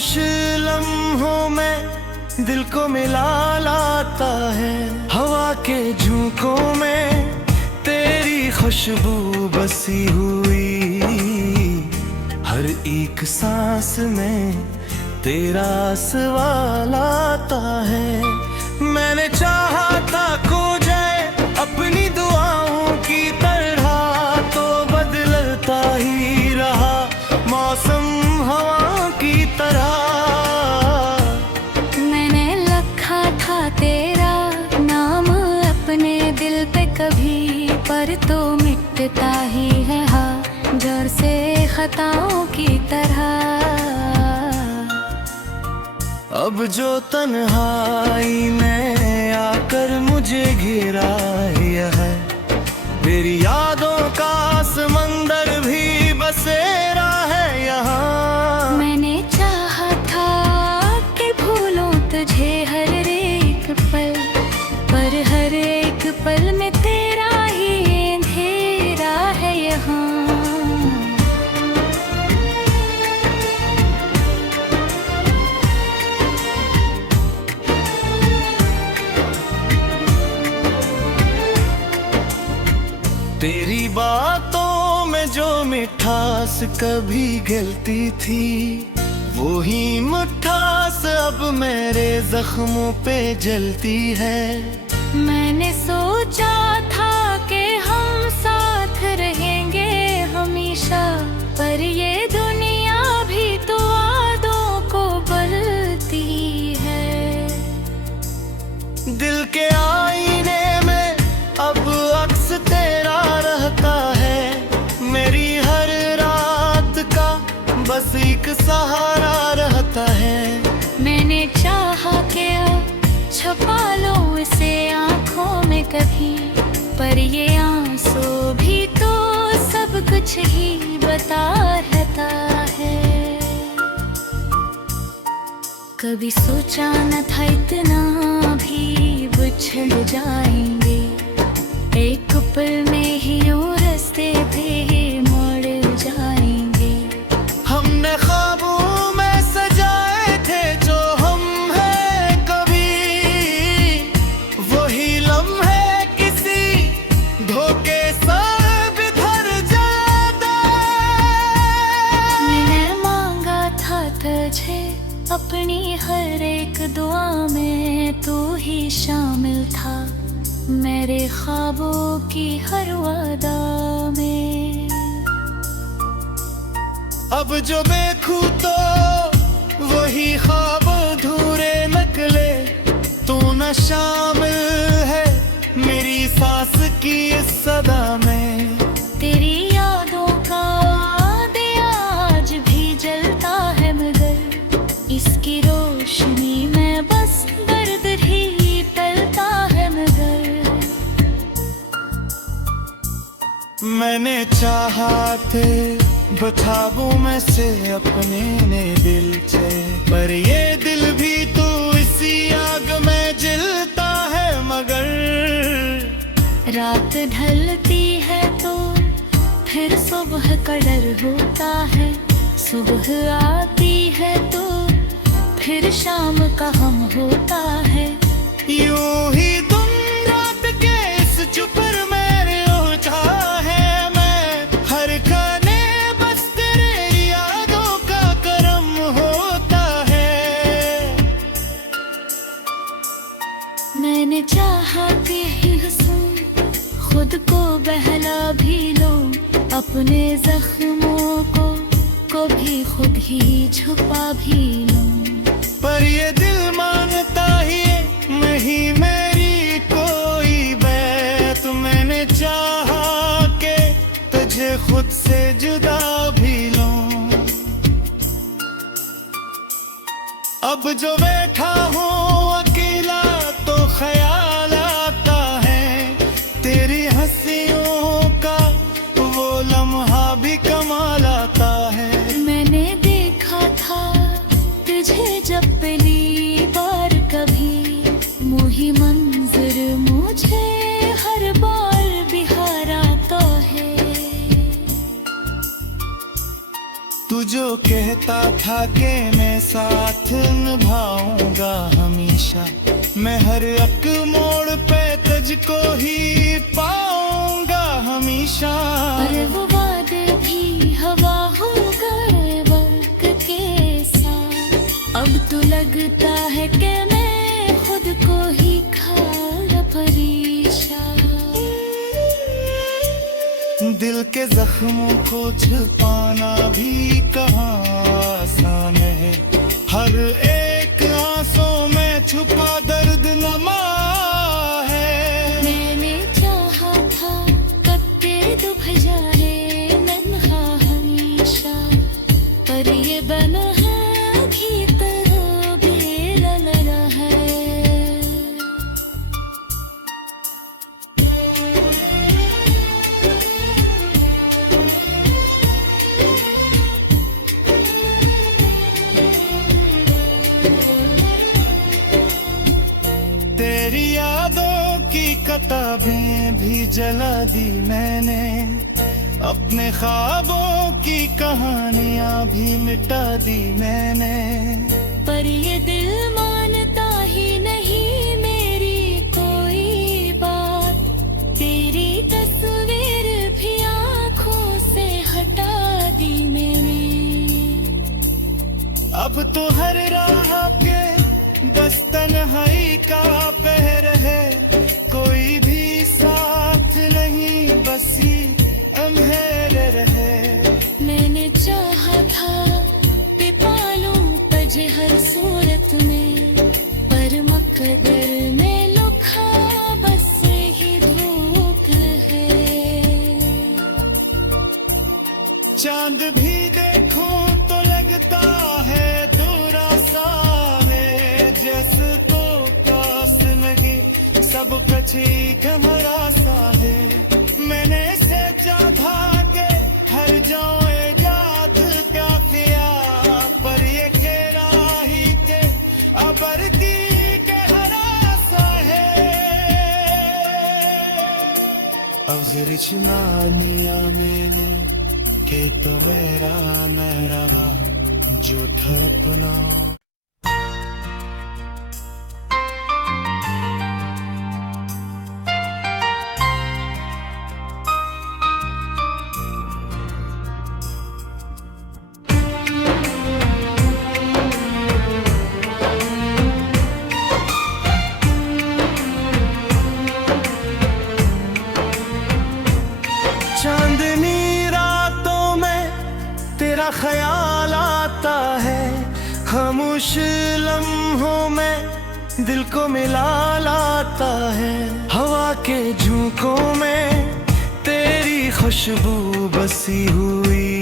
कुछ लम्हों में दिल को मिला लाता है। हवा के झोंकों में तेरी खुशबू बसी हुई, हर एक सांस में तेरा सवाल आता है। मैंने चाहा था खो जाए अपनी दुआओं की तरह, तो बदलता ही रहा मौसम हवा की तरह। मैंने लिखा था तेरा नाम अपने दिल पे कभी, पर तो मिटता ही है डर से खताओं की तरह। अब जो तन्हाई में आकर मुझे घेरा है, तेरी यादों का समंदर भी बसेरा है यहाँ। मैंने चाहा था कि भूलूं तुझे हर एक पल, पर हर एक पल में तेरा ही अंधेरा है यहाँ। तेरी बातों में जो मिठास कभी गिलती थी, वो ही मिठास अब मेरे जख्मों पे जलती है। मैंने सोचा था कि हम साथ रहेंगे हमेशा, पर ये दुनिया भी तो वादों को बदलती है। दिल के आईने में अब अक्स तेरा रहता है, मेरी हर रात का बस एक सहारा रहता है। मैंने चाहा कि छुपा लो इसे आँखों में कभी, पर ये आंसू भी तो सब कुछ ही बता रहता है। कभी सोचा न था इतना भी बिछड़ जाएंगे, एक पल में ही यूं रास्ते पे मुड़ जाएंगे। हमने ख्वाबों में सजाए थे जो हम हैं कभी, वही लम्हे किसी धोखे से बिखर जाते। मैंने मांगा था तुझे अपनी हर एक दुआ में, तू ही शामिल था मेरे ख्वाबों की हर वादा में। अब जो देखूं तो वही ख्वाब अधूरे निकले, तू न शामिल है मेरी सांस की इस सदा में। तेरी यादों का दिया आज भी जलता है, मगर इसकी रोशनी में बस दर्द ही टलता है। मगर मैंने चाहा थे बठाबों में से अपने ने दिल से, पर ये दिल भी तो इसी आग में जलता है। मगर रात ढलती है तो फिर सुबह का डर होता है, सुबह आती है तो फिर शाम का हम होता है। यूं ही तुम रात के इस चुपर मेरे उठा है, मैं हर खाने बस तेरे यादों का करम होता है। मैंने चाहा कि ही हंसूं, खुद को बहला भी लो, अपने जख्मों को भी खुद ही छुपा भी लूं। पर ये दिल मानता ही नहीं मेरी कोई बात, मैंने चाहा के तुझे खुद से जुदा भी लूं। अब जो बैठा हूँ अकेला तो ख्याल आता है, तेरी हंसियों का वो लम्हा भी कमाल आता है। मैंने देखा था तुझे जब पहली बार कभी, मोही मंजर मुझे हर बार बिहार आता है। तू जो कहता था कि मैं साथ निभाऊंगा हमेशा, मैं हर एक मोड़ पे तुझको ही पाऊंगा हमेशा। पर वो वादे भी हवा हो गए वक्त के साथ, अब तो लगता है कि मैं खुद को ही खा परीशा। दिल के जख्मों को छुपाना भी कहाँ आसान है, हर एक आंसू में छुपा दर्द नमा है। मैंने चाहा था कब के दुख जाए नन्हा हमेशा, पर ये बना है अभी तो बेलना है। तेरी यादों की किताबें भी जला दी मैंने, अपने ख्वाबों की कहानियां भी मिटा दी मैंने। पर ये दिल मानता ही नहीं मेरी कोई बात, तेरी तस्वीर भी आंखों से हटा दी मैंने। अब तो हर राह पे बस तन्हाई का पहर है, कोई भी साथ नहीं बसी अंधेरे रहे। मैंने चाहा था कि पालूं तुझे हर सूरत में, पर मकदर में लिखा बस ही धोख है। चांद भी देखूं तो लगता है दूरा सा है, जैसे तो पास लगे सब कछी घमरा सा है। मैंने सोचा था कि हर जाए याद का किया, पर ये खेरा ही के अबर की के हरा सा है। अजरिच नानिया मैंने के तो मेरा नरवा जो धड़पना। चांदनी रातों में तेरा ख्याल आता है, खामोश लम्हों में दिल को मिला लाता है। हवा के झोंकों में तेरी खुशबू बसी हुई,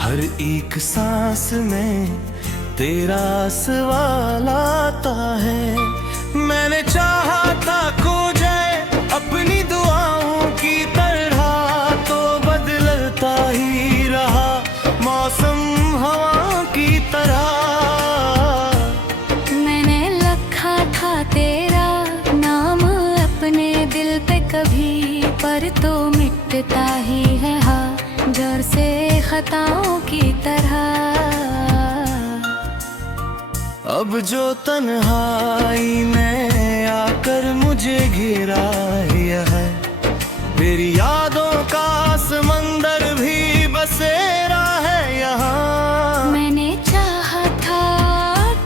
हर एक सांस में तेरा सवाल आता है। मैंने चाहा था खो जाए अपनी दुआओं की तरह, तो बदलता ही रहा मौसम हवा की तरह। मैंने लिखा था तेरा नाम अपने दिल पे कभी, पर तो मिटता ही है हाँ जड़ से खताओं की तरह। अब जो तन्हाई में आकर मुझे घेरा है, तेरी यादों का समंदर भी बसेरा है यहाँ। मैंने चाहा था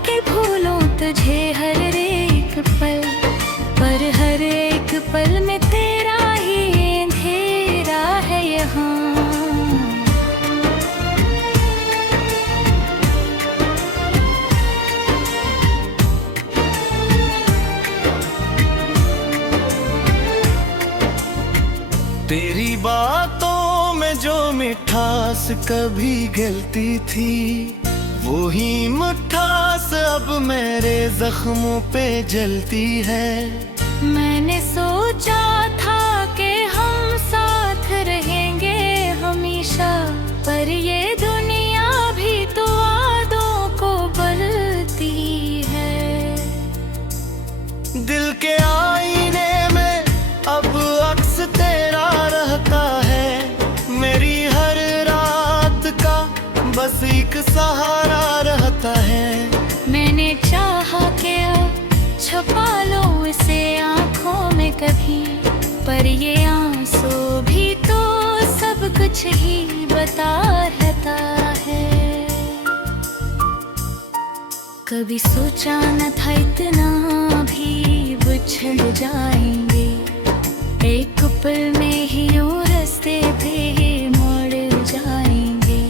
कि भूलूं तुझे हर एक पल, पर हर एक पल में तेरा ही अंधेरा है यहाँ। तेरी बातों में जो मिठास कभी गिलती थी, वो ही मिठास अब मेरे जख्मों पे जलती है। मैंने सोचा था कि हम साथ रहेंगे हमेशा, पर ये दुनिया भी तो वादों को बदलती है। दिल के आईने में अब अक्स तेरा रहता है, मेरी हर रात का कुछ ही बता रहता है। कभी सोचा न था इतना भी बिछड़ जाएंगे, एक पल में ही यूं रास्ते पे मुड़ जाएंगे।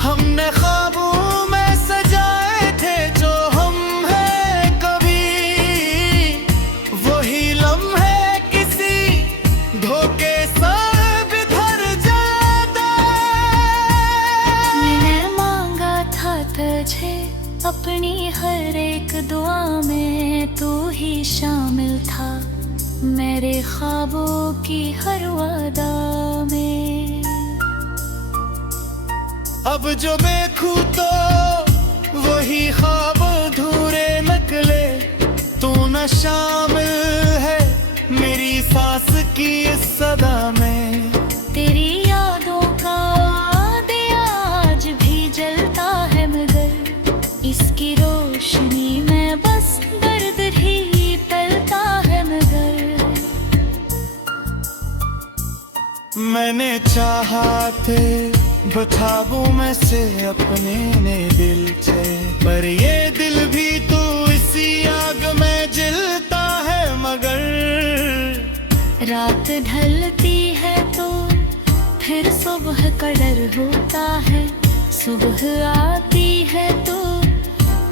हमने ख्वाबों में सजाए थे जो हम हैं कभी, वही लम्हे किसी धोखे सा बिखर जाता। मैंने मांगा था तुझे, अपनी हर एक दुआ में तू ही शामिल था, मेरे ख्वाबों की हर वादा में। अब जो देखूं तो वही ख्वाब अधूरे निकले, तू न शामिल है मेरी सांस की इस सदा में। तेरी यादों का दिया आज भी जलता है, मगर इसकी रोशनी में बस दर्द ही पलता है। मगर मैंने चाहा थे बख्वाबों में से अपने ने दिल से, पर ये दिल भी तो इसी आग में जलता है। मगर रात ढलती है तो फिर सुबह का डर होता है, सुबह आती है तो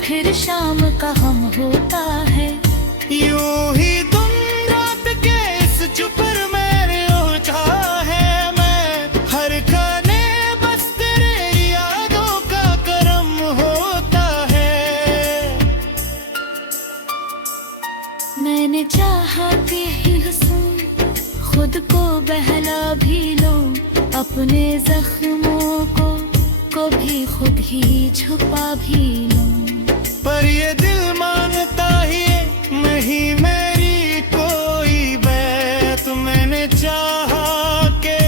फिर शाम का हम होता है। यूं ही तुम रात के इस चुपर मेरे उलझा है मैं, हर खाने बस तेरे यादों का करम होता है। मैंने चाहा कि ही हंसूं, खुद को बहला भी लूं, अपने जख्मों को भी खुद ही छुपा भी लूं। पर ये दिल मानता ही नहीं मेरी कोई बात, मैंने चाहा के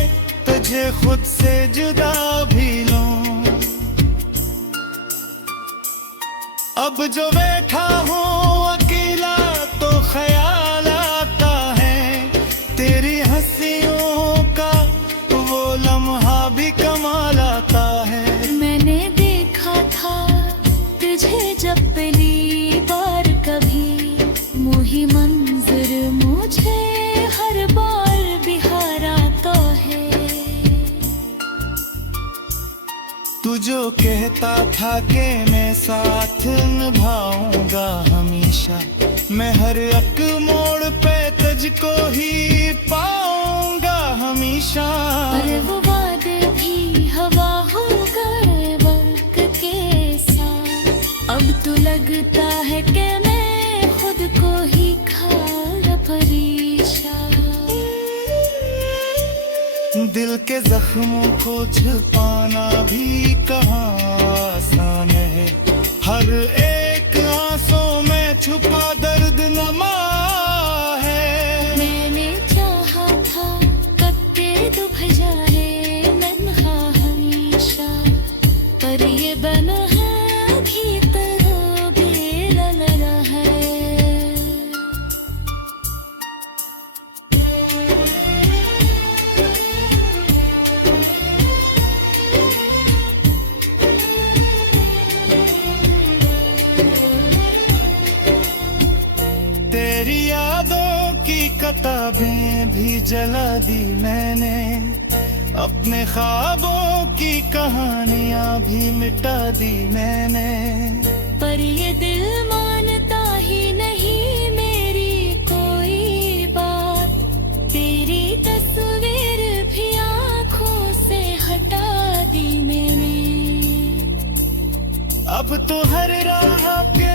तुझे खुद से जुदा भी लूं। अब जो बैठा हूँ अकेला तो ख्याल आता है, तेरी हंसियों का वो लम्हा भी कमाल आता है। मैंने देखा था तुझे जब पहली बार कभी, मुही मंजर मुझे हर बार बिहार आता है। तू जो कहता था कि मैं साथ निभाऊंगा हमेशा, मैं हर एक मोड़ पे तुझको ही पाऊंगा हमेशा। पर वो वादे भी हवा हो गए वक्त के साथ, अब तो लगता है कि मैं खुद को ही खा परेशान। दिल के जख्मों को छुपाना भी कहाँ आसान है, हर एक आंसू में छुपा दर्द नमा है। मैंने चाहा था कब तेरे दुख जाए नन्हा हमेशा, पर ये बना है अभी तो बेलना है। तेरी यादों की किताबें भी जला दी मैंने, अपने ख्वाबों की कहानियां भी मिटा दी मैंने। पर ये दिल मानता ही नहीं मेरी कोई बात, तेरी तस्वीर भी आंखों से हटा दी मैंने। अब तो हर राह पे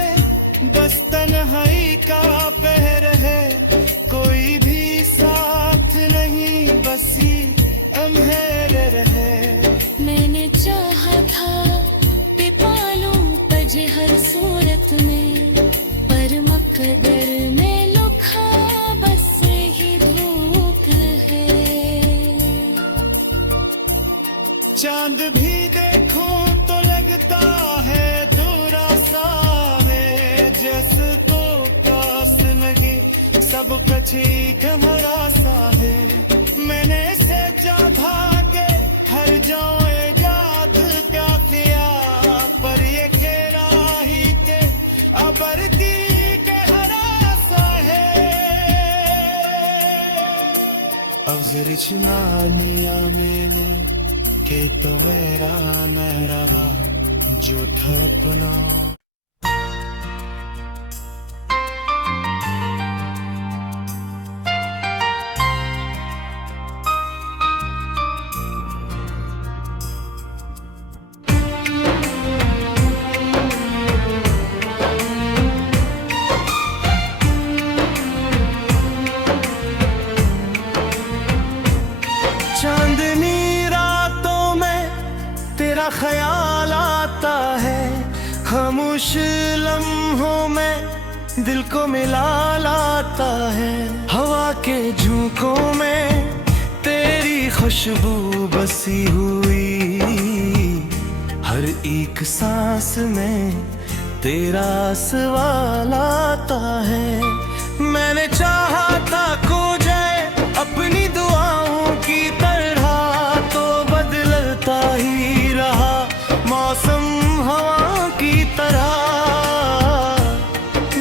बस तन्हाई का पहर है, कोई भी साथ नहीं बस ही अंधेरे रहे। मैंने चाहा था पे पालूं तुझे हर सूरत में, पर मकदर में लिखा बस ही धोख है। चांद भी देखूं तो लगता है दूरा सा है, जैसे तो पास लगे सब कछी घमरा सा है। मैंने सोचा था कि हर Zirchmaniya ke to mera nairaba jo dhapna चांदनी रातों में तेरा ख्याल आता है, खामोश लम्हों में दिल को मिला लाता है। हवा के झोंकों में तेरी खुशबू बसी हुई, हर एक सांस में तेरा सवाल आता है। मैंने चाहा था खो जाए अपनी दुआओं की तरह, तो बदलता ही रहा मौसम हवा की तरह।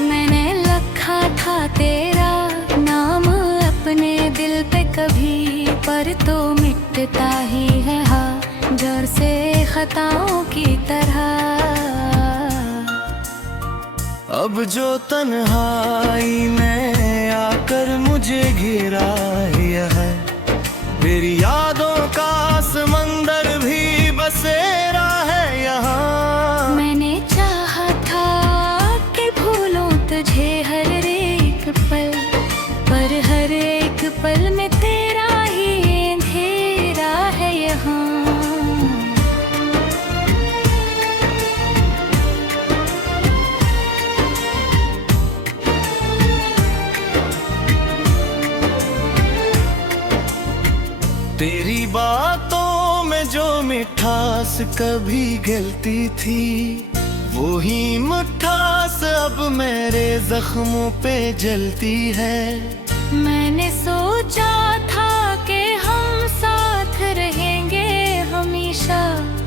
मैंने लिखा था तेरा नाम अपने दिल पे कभी, पर तो मिटता ही है जड़ से खताओं की तरह। अब जो तन्हाई में आकर मुझे घेरा है, तेरी यादों का समंदर भी बसेरा है यहाँ। मैंने चाहा था कि भूलूं तुझे हर एक पल, पर हर एक पल में तेरा ही अंधेरा है यहाँ। तेरी बातों में जो मिठास कभी गिलती थी, वो ही मिठास अब मेरे जख्मों पे जलती है। मैंने सोचा था कि हम साथ रहेंगे हमेशा,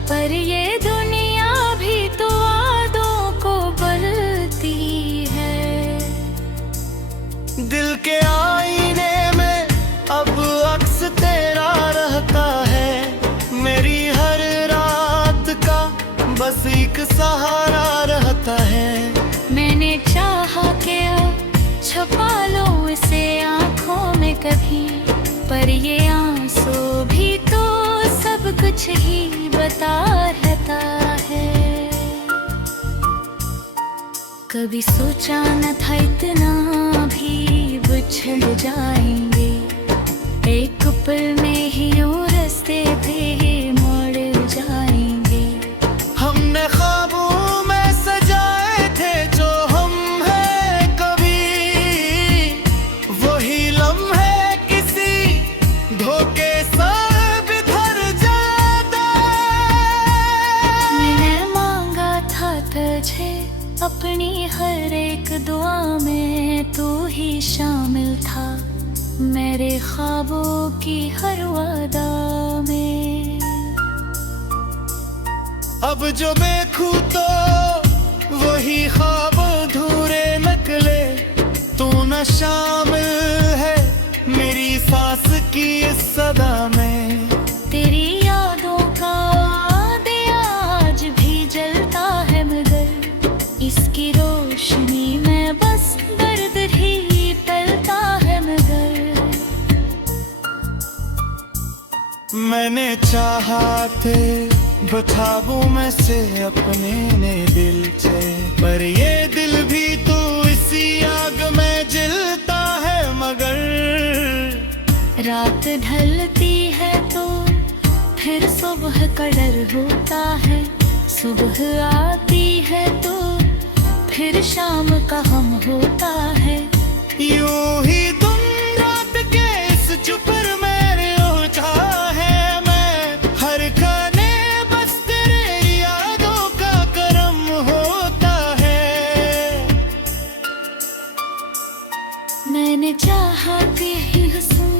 पर ये दुनिया भी तो वादों को बदलती है। दिल के आईने में अब अक्स तेरा रहता है, मेरी हर रात का बस एक सहारा रहता है। मैंने चाहा कि अब छुपा लो इसे आँखों में कभी, पर ये आंसू भी तो सब कुछ ही बता रहता है। कभी सोचा न था इतना भी बिछड़ जाएंगे, एक पल में ही यूं रास्ते पे मुड़ जाएंगे। हमने ख्वाबों में सजाए थे जो हम हैं कभी, वही लम्हे किसी धोखे से बिखर जाते। मैंने मांगा था तुझे अपनी हर एक दुआ में, तू ही शामिल था मेरे ख्वाबों की हर वादा में। अब जो देखूं तो वही ख्वाब अधूरे निकले, तू न शामिल है मेरी सांस की इस सदा में। तेरी यादों का दिया आज भी जलता है, मगर इसकी रोशनी में बस दर्द ही पलता है। मगर मैंने चाहा थे बख्वाबों में से अपने ने दिल से, पर ये दिल भी तो इसी आग में जलता है। मगर रात ढलती है तो फिर सुबह का डर होता है, सुबह आती है तो फिर शाम का हम होता है। यूं ही तुम रात के इस चुपर मेरे उलझा है मैं, हर खाने बस तेरे यादों का करम होता है। मैंने चाहा कि ही हंसूं,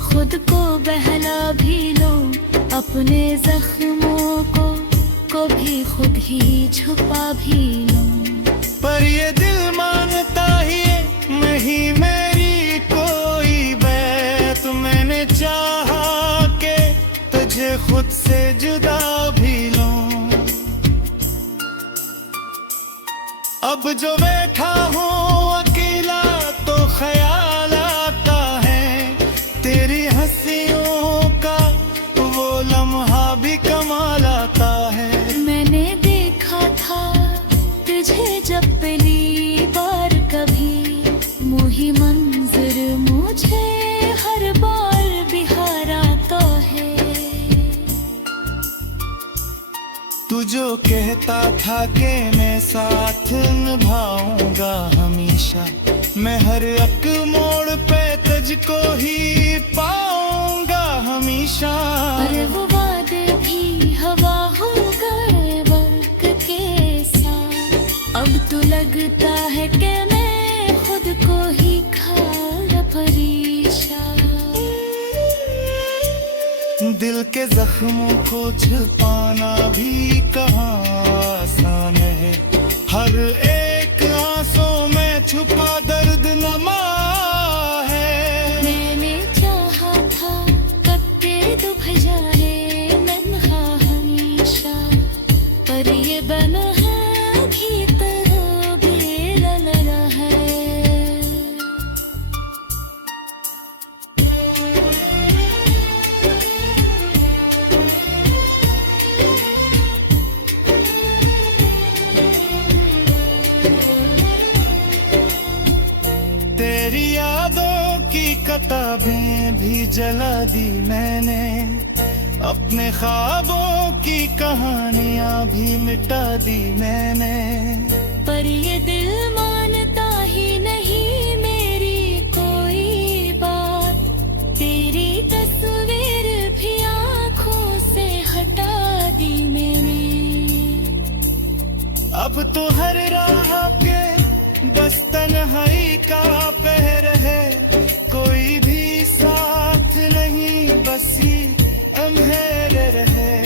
खुद को बहला भी लो, अपने जख्मों को भी खुद ही छुपा भी लूं। पर ये दिल मानता ही नहीं मेरी कोई बात, मैंने अब जो बैठा हूँ अकेला तो ख्याल आता है तेरी हंसियों का, वो लम्हा भी कमाल आता है। मैंने देखा था तुझे जब पहली बार, कभी मोही मंजर मुझे हर बार बिहार आता है। तू जो कहता था कि मैं साथ निभाऊंगा हमेशा, मैं हर एक मोड़ पे तुझको ही पाऊंगा हमेशा। पर वो वादे भी हवा हो गए वक्त के साथ, अब तो लगता है कि मैं खुद को ही खा परीशा। दिल के जख्मों को छुपाना भी कहाँ आसान है, हर एक आंसू में छुपा दर्द नमा है। मैंने चाहा था कब के दुख जाए नन्हा हमेशा, पर ये बना है अभी तो बेलना है। तेरी यादों की किताबें भी जला दी मैंने, अपने ख्वाबों की कहानियां भी मिटा दी मैंने। पर ये दिल मानता ही नहीं मेरी कोई बात, तेरी तस्वीर भी आंखों से हटा दी मैंने। अब तो हर राह पे बस तन्हाई का पहर है, कोई भी साथ नहीं बस ही अंधेरे रहे।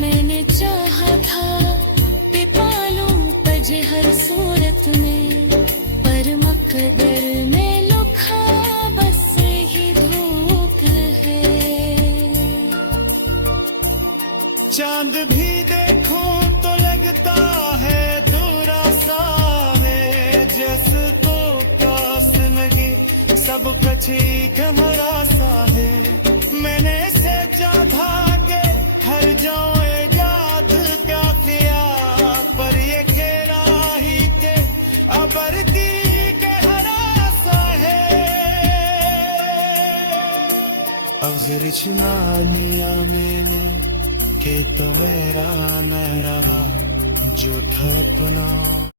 मैंने चाहा था कि पालूं तुझे हर सूरत में, पर मकदर में लिखा बस ही धोख है। चांद भी देखूं तो लगता है दूरा सा है, जैसे तो पास लगे सब कछी गहरा सा है। मैंने सोचा था कि हर जाए याद क्या किया, पर ये खेरा ही के अबर की गहरा सा है। अगर चिनानिया मैंने के तो मेरा न रहा जो था अपना।